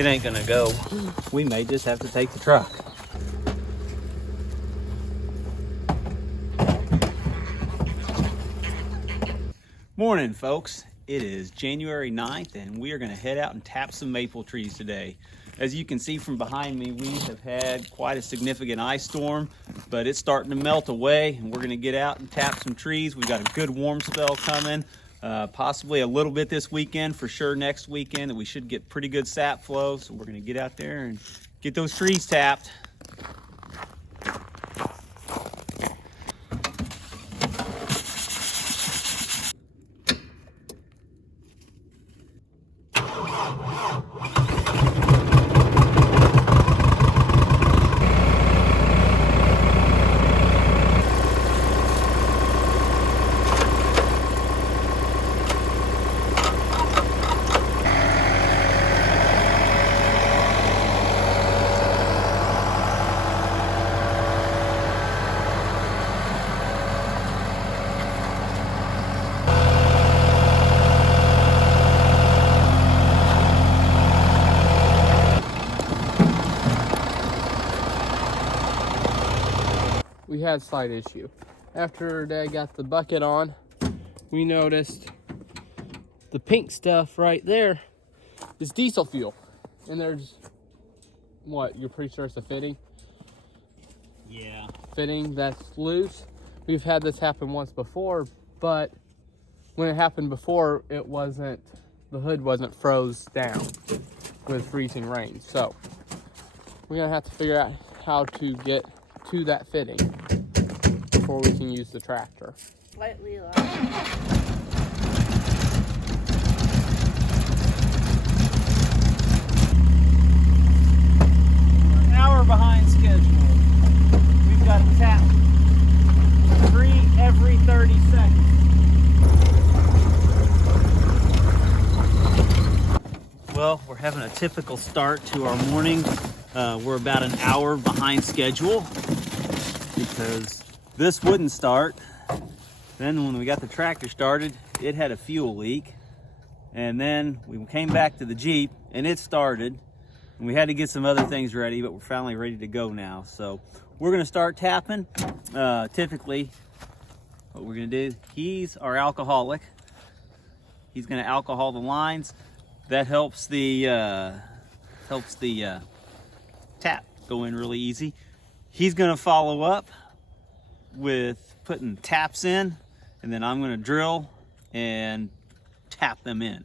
it ain't gonna go. We may just have to take the truck. Morning, folks. It is January 9th, and we are gonna head out and tap some maple trees today. As you can see from behind me, we have had quite a significant ice storm, but it's starting to melt away, and we're gonna get out and tap some trees. We've got a good warm spell coming, possibly a little bit this weekend, for sure next weekend, and we should get pretty good sap flow. So we're gonna get out there and get those trees tapped. We had a slight issue. After Dad got the bucket on, we noticed the pink stuff right there is diesel fuel. And there's, what, you're pretty sure it's a fitting? Yeah. Fitting that's loose. We've had this happen once before, but when it happened before, the hood wasn't froze down with freezing rain. So we're gonna have to figure out how to get to that fitting before we can use the tractor. Slightly loud. An hour behind schedule. We've got to tap 3 every 30 seconds. Well, we're having a typical start to our morning. We're about an hour behind schedule because this wouldn't start. Then when we got the tractor started, it had a fuel leak. And then we came back to the Jeep and it started. And we had to get some other things ready, but we're finally ready to go now. So we're gonna start tapping. Typically, what we're gonna do, he's our alcoholic. He's gonna alcohol the lines. That helps the tap go in really easy. He's gonna follow up with putting taps in, and then I'm gonna drill and tap them in.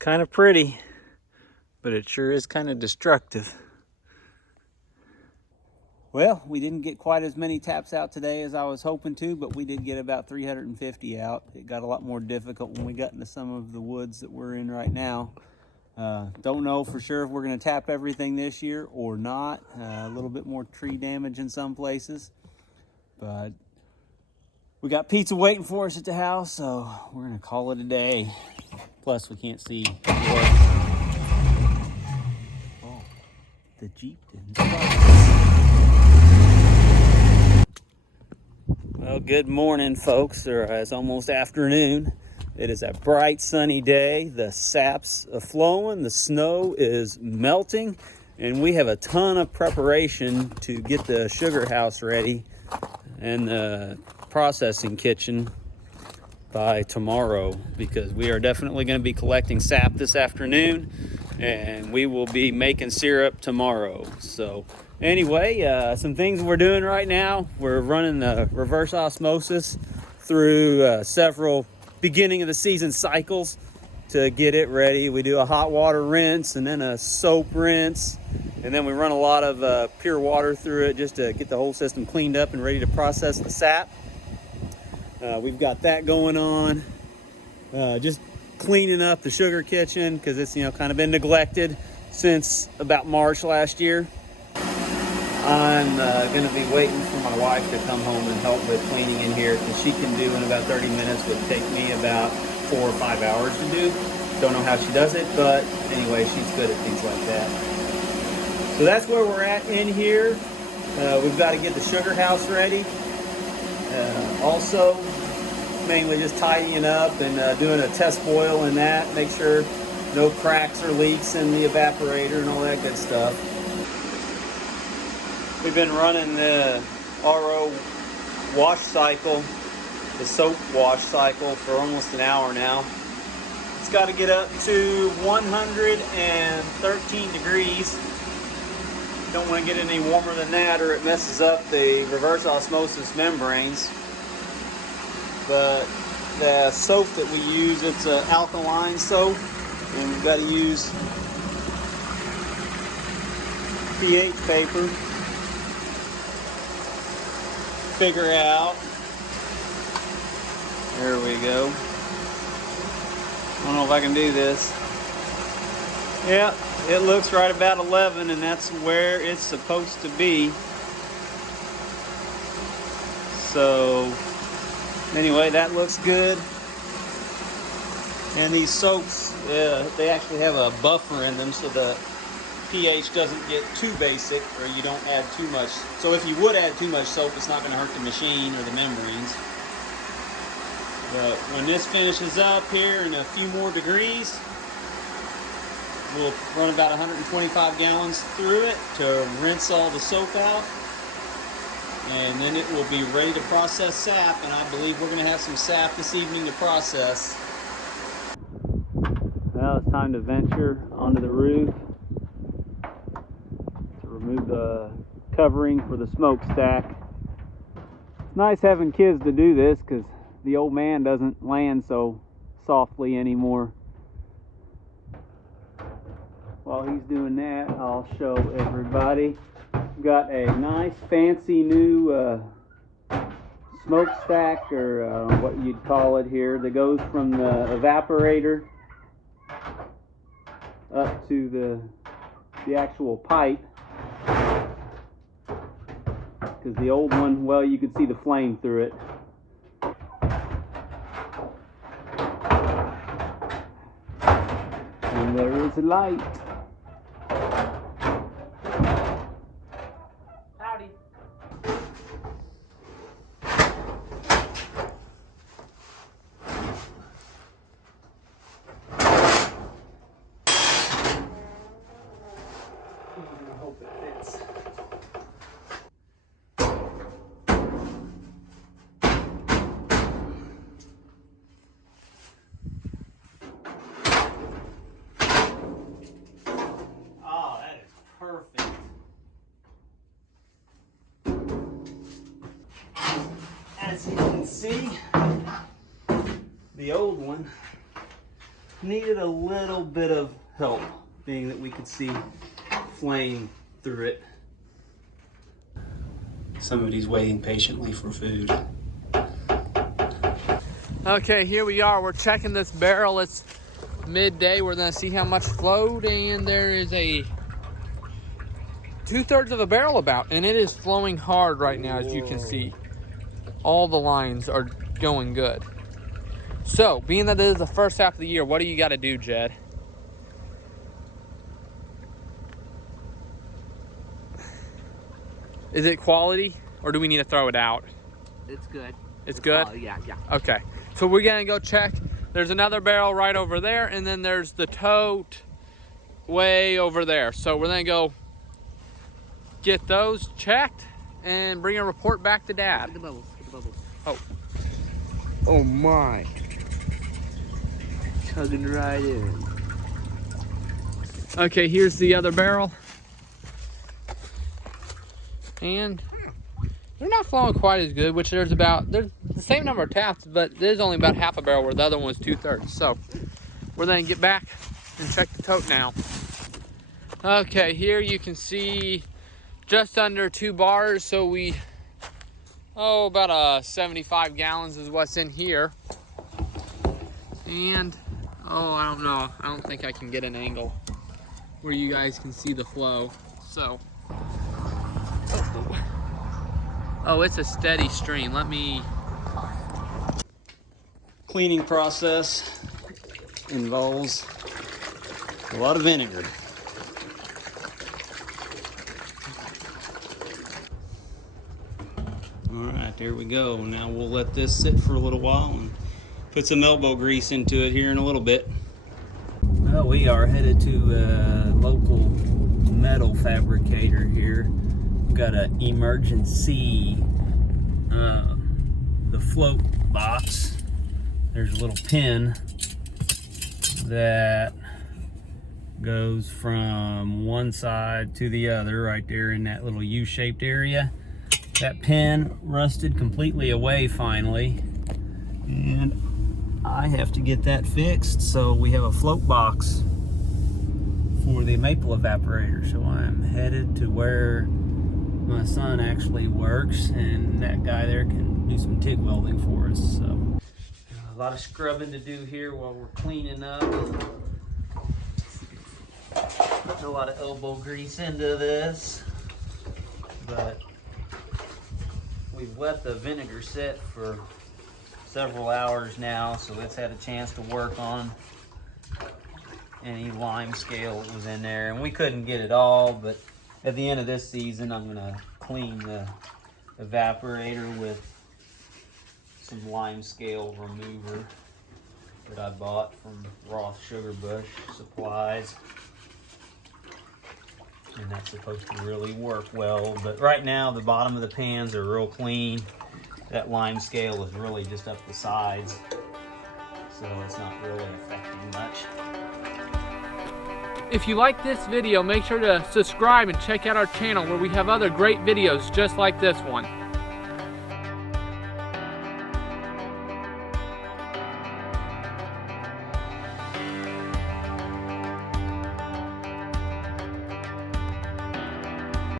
Kind of pretty, but it sure is kind of destructive. Well, we didn't get quite as many taps out today as I was hoping to, but we did get about 350 out. It got a lot more difficult when we got into some of the woods that we're in right now. Don't know for sure if we're going to tap everything this year or not. A little bit more tree damage in some places, but we got pizza waiting for us at the house, so we're going to call it a day. Plus, we can't see what. Oh, the Jeep didn't start. Well, good morning, folks, or it's almost afternoon. It is a bright, sunny day. The sap's flowing, the snow is melting, and we have a ton of preparation to get the sugar house ready and the processing kitchen by tomorrow, because we are definitely going to be collecting sap this afternoon. and we will be making syrup tomorrow. So anyway, some things we're doing right now. We're running the reverse osmosis through several beginning of the season cycles to get it ready. We do a hot water rinse and then a soap rinse, and then we run a lot of pure water through it just to get the whole system cleaned up and ready to process the sap. We've got that going on. Just cleaning up the sugar kitchen because it's kind of been neglected since about March last year. I'm going to be waiting for my wife to come home and help with cleaning in here, because she can do in about 30 minutes what would take me about 4 or 5 hours to do. Don't know how she does it, but anyway, she's good at things like that. So that's where we're at in here. We've got to get the sugar house ready. Also, mainly just tidying up and doing a test boil in that, make sure no cracks or leaks in the evaporator and all that good stuff. We've been running the RO wash cycle, the soap wash cycle, for almost an hour now. It's got to get up to 113 degrees. Don't want to get any warmer than that or it messes up the reverse osmosis membranes. But the soap that we use, it's an alkaline soap, and we've got to use pH paper. Figure out. There we go. I don't know if I can do this. Yeah, it looks right about 11, and that's where it's supposed to be. So anyway, that looks good. And these soaps, they actually have a buffer in them so the pH doesn't get too basic, or you don't add too much. So if you would add too much soap, it's not going to hurt the machine or the membranes. But when this finishes up here in a few more degrees, we'll run about 125 gallons through it to rinse all the soap out. And then it will be ready to process sap, and I believe we're going to have some sap this evening to process. Well, it's time to venture onto the roof to remove the covering for the smokestack. It's nice having kids to do this because the old man doesn't land so softly anymore. While he's doing that, I'll show everybody. Got a nice fancy new smokestack, or what you'd call it here, that goes from the evaporator up to the actual pipe. Because the old one, well, you could see the flame through it. And there is a light. As you can see, the old one needed a little bit of help, being that we could see flame through it. Somebody's waiting patiently for food. Okay, here we are. We're checking this barrel. It's midday. We're gonna see how much flowed, and there is a 2/3 of a barrel about, and it is flowing hard right now. As you can see, all the lines are going good. So, being that this is the first half of the year, what do you got to do, Jed? Is it quality, or do we need to throw it out? It's good. It's good? Yeah. Okay, so we're gonna go check. There's another barrel right over there, and then there's the tote way over there. So we're gonna go get those checked and bring a report back to Dad. Get the bubbles. Oh my. Chugging right in. Okay, here's the other barrel. And they're not flowing quite as good, which there's the same number of taps, but there's only about half a barrel where the other one was 2/3. So we're gonna get back and check the tote now. Okay, here you can see just under 2 bars. So about 75 gallons is what's in here. And, I don't know. I don't think I can get an angle where you guys can see the flow. So, it's a steady stream. Cleaning process involves a lot of vinegar. All right, there we go. Now we'll let this sit for a little while and put some elbow grease into it here in a little bit. Well, we are headed to a local metal fabricator here. We've got an Emergency, the float box. There's a little pin that goes from one side to the other right there in that little U-shaped area. That pin rusted completely away finally, and I have to get that fixed. So we have a float box for the maple evaporator. So I'm headed to where my son actually works, and that guy there can do some TIG welding for us. So a lot of scrubbing to do here while we're cleaning up. Putting a lot of elbow grease into this, but we've let the vinegar sit for several hours now, so it's had a chance to work on any lime scale that was in there, and we couldn't get it all. But at the end of this season, I'm gonna clean the evaporator with some lime scale remover that I bought from Roth Sugar Bush Supplies, and that's supposed to really work well. But right now the bottom of the pans are real clean. That lime scale is really just up the sides, so it's not really affecting much. If you like this video, make sure to subscribe and check out our channel where we have other great videos just like this one.